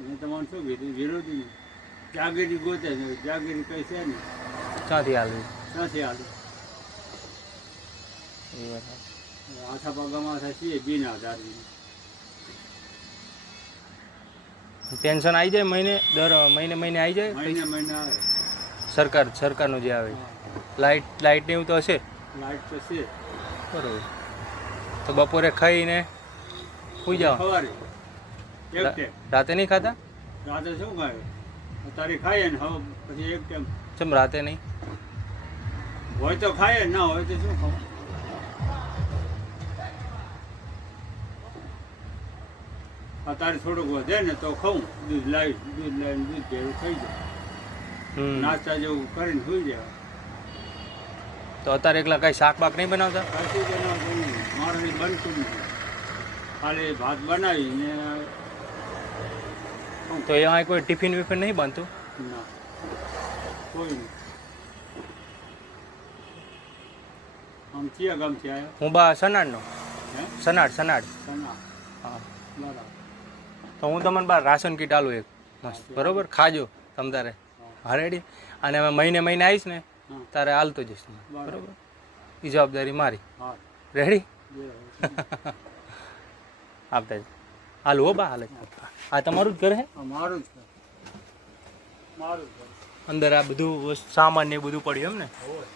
મેં તમારે શું કીધું વિરોધી જાગીરી ગોતે છે, જાગીરી કઈ છે ને ક્યાંથી હાલવી નથી હાલ એ વાત આછા પગામાં છીએ બિન આધારી પેન્શન આવી જાય મહિને દર મહિને આવી જાય મહિને મહિને આવે. સરકારનું જે આવે હા. લાઇટ ને એવું તો હશે લાઈટ તો છે બરોબર. તો બપોરે ખાઈને સુઈ જાઓ, સવારે એક ટાઈમ. રાતે નહીં ખાતા? રાતે શું ખાય અત્યારે ખાઈએ ને હવે પછી એક ટાઈમ ચમ રાતે નહીં? હોય તો ખાઈએ ના હોય તો શું ખાવું. અત્યારે થોડુંક વધે ને તો ખાઉં દૂધ લાવીને દૂધ ભેળું થઈ જાય નાસ્તા જેવું કરીને સુઈ જાય. તો અત્યારે એકલા કઈ શાક બાક નહીં બનાવતા? ખાસી બનાવતું નહીં મારે બનતું નહીં ખાલી ભાત બનાવીને તો અહીંયા કોઈ ટિફિન વિફિન નહીં બનતું? ના કોઈ નહીં. આમ ક્યાં ગામથી આવ્યા? હું બા સનાડનો. હે સનાડ સના હા. બરાબર. તો હું તમને બાર રાશન કીટ આલું એક મસ્ત, બરોબર? ખાજો તમ તારે. હા રેડી. અને અમે મહિને આવીશ ને હા. તારે હાલતો જઈશ તમે, બરોબર? એ જવાબદારી મારી. હા રેડી? જે આપતા જ હાલ હો બા હાલે. આ તમારું જ ઘર હે? મારું જ મારું જ અંદર આ બધું સામાન ને એ બધું પડ્યું એમ ને? હોય